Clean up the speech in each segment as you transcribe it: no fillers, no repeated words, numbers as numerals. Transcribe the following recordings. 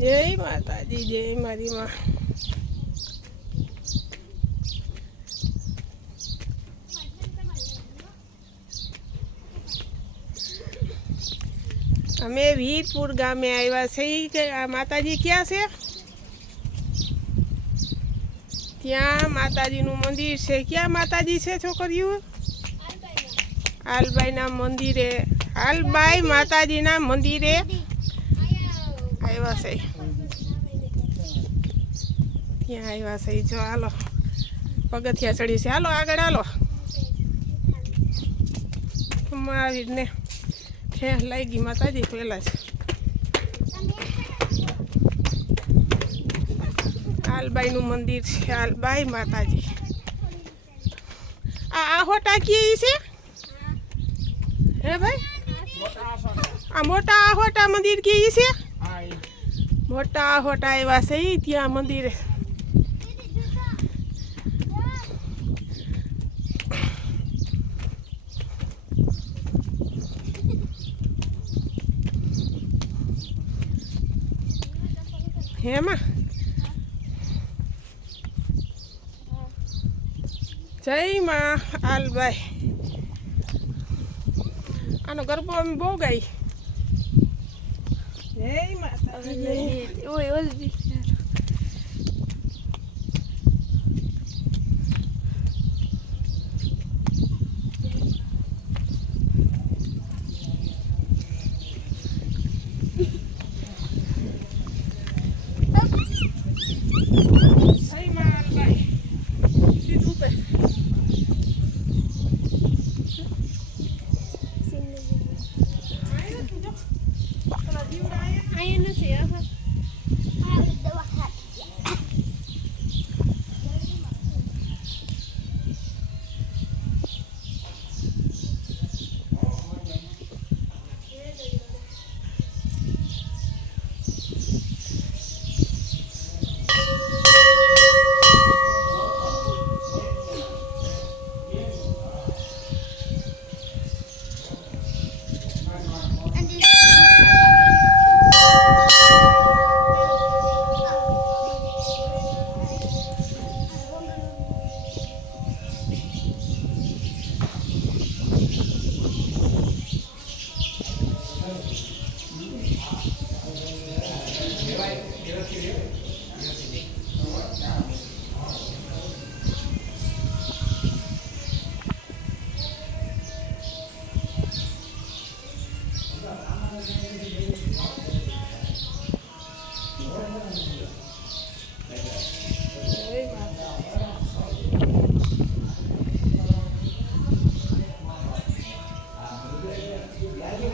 જય માતાજી, જય મારી માં. અમે વીરપુર ગામે આવ્યા છે. આ માતાજી ક્યાં છે? ત્યાં માતાજીનું મંદિર છે. ક્યાં માતાજી છે છોકરીઓ? હાલબાઈના મંદિરે. હાલબાઈ માતાજીના મંદિરે આવ્યા છે. ત્યાં આવ્યા છે. જો હાલો પગથિયા ચડી છે. હાલો આગળ હાલો. મહાવીરને ખેંચ લાગી માતાજી પહેલા જ. હાલબાઈનું મંદિર છે. હાલબાઈ માતાજી. આ આહોટા કી છે હે ભાઈ? આ મોટા આહોટા મંદિર કી છે? મોટા આહોટા આવ્યા છે ત્યાં મંદિરે. હેમાં જય માં હાલબાઈ. આનો ગરબો અમે બહુ ગાઈ. જય માતાજી.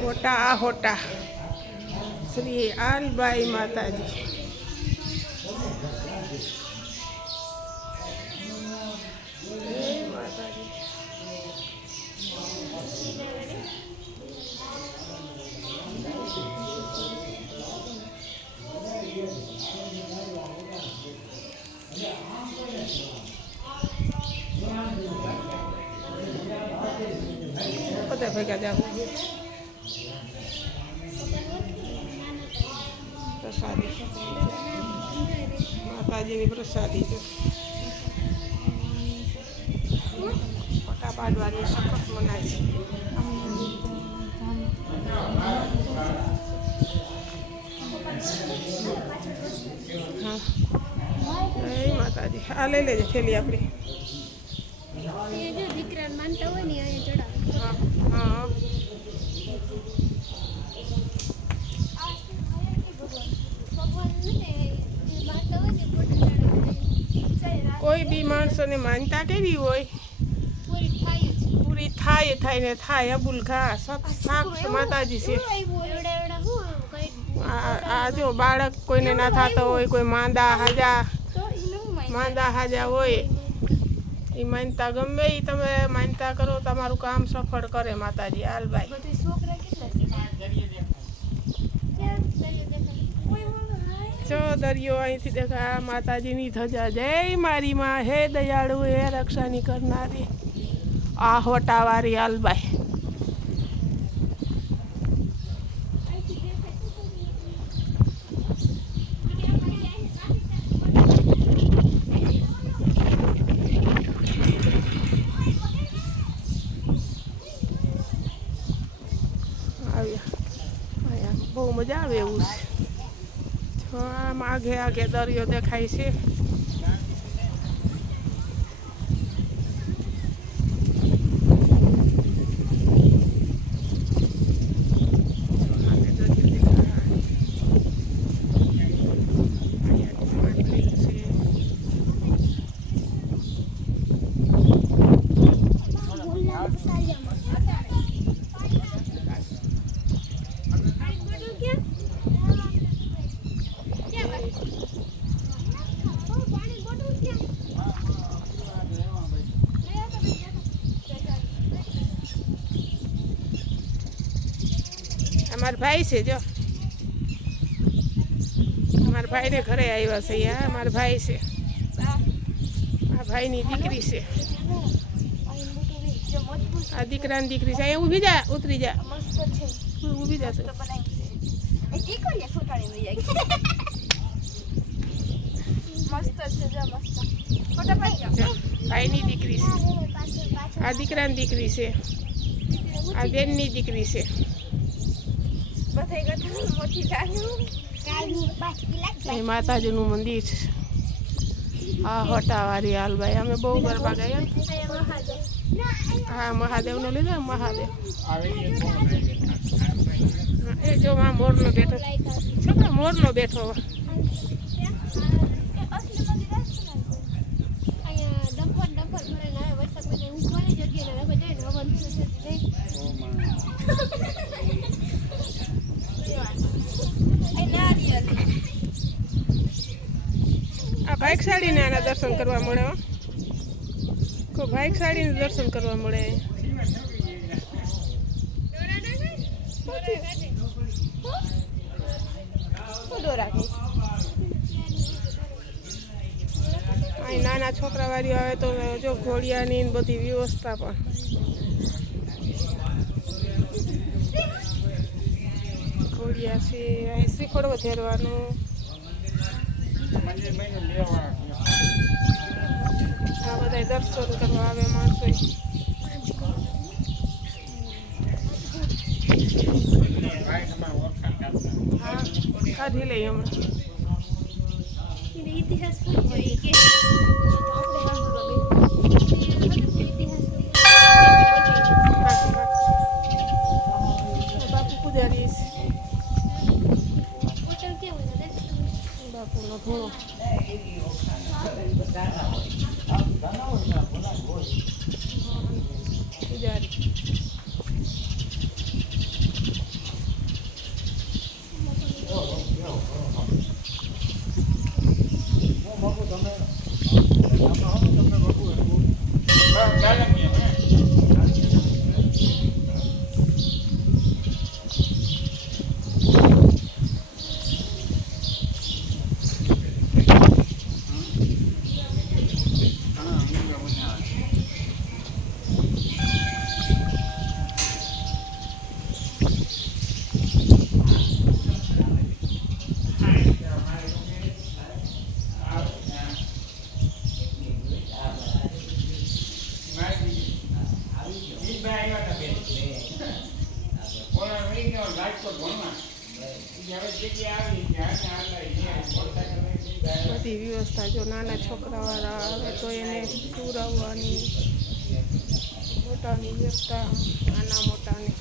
મોટા આહોટા શ્રી હાલબાઈ માતાજી. જય માતાજી. બધા ભેગા જાવ. પ્રસાદી માતાજીની પ્રસાદી છે. ફટા પાડવાની સખત મનાય છે. હા જય માતાજી. આ લઈ લેજે થેલી આપણી. હા કોઈ બી માણસોને માનતા કેવી હોય પૂરી થાય ને થાય. અબુલ ઘા સાક્ષ માતાજી છે. આ જો બાળક કોઈને ના થતો હોય, કોઈ માંદા હાજા હોય, એ માનતા ગમે એ તમે માનતા કરો, તમારું કામ સફળ કરે માતાજી હાલબાઈ. જો દરિયો અહીંથી દેખા. માતાજીની ધજા. જય મારી માં. હે દયાળુ, હે રક્ષાની કરનારી આહોટાવાળી હાલબાઈ. મજા આવે એવું છે. આમ આગે આગે દરિયો દેખાય છે. અમારા ભાઈ છે જો, અમારા ભાઈને ઘરે આવ્યા છે. આ મારા ભાઈ છે, આ ભાઈની દીકરી છે. આ દીકરાની દીકરી છે. અહીંયા ઊભી જા, ઉતરી જા, ઊભી જા તું. ભાઈની દીકરી છે, આ દીકરાની દીકરી છે, આ બેનની દીકરી છે. અહીં માતાજીનું મંદિર છે. આ હોટાવાળી હાલભાઈ અમે બહુ ગરબા ગયા. હા મહાદેવનો લીધો, મહાદેવ. એ જો માં મોરલો બેઠો, છોકરા મોરલો બેઠો. આ ભાઈકસાડીને આના દર્શન કરવા મળે. કોઈ ભાઈકસાડીને દર્શન કરવા મળે. અહીં નાના છોકરા વાળીઓ આવે તો જો ઘોડિયાની બધી વ્યવસ્થા પણ. ઘોડિયા છે. અહીં શ્રીફળ વધેરવાનું. આ બધા દર્શન કરવા આવે માણસો. હા કાઢી લઈએ હમણાં. બાપુ પૂજારી બાપુનો ધૂણો. પૂજારી બધી વ્યવસ્થા. જો નાના છોકરાવાળા આવે તો એને સુવડાવવાની, મોટાની વ્યવસ્થા, નાના મોટાની.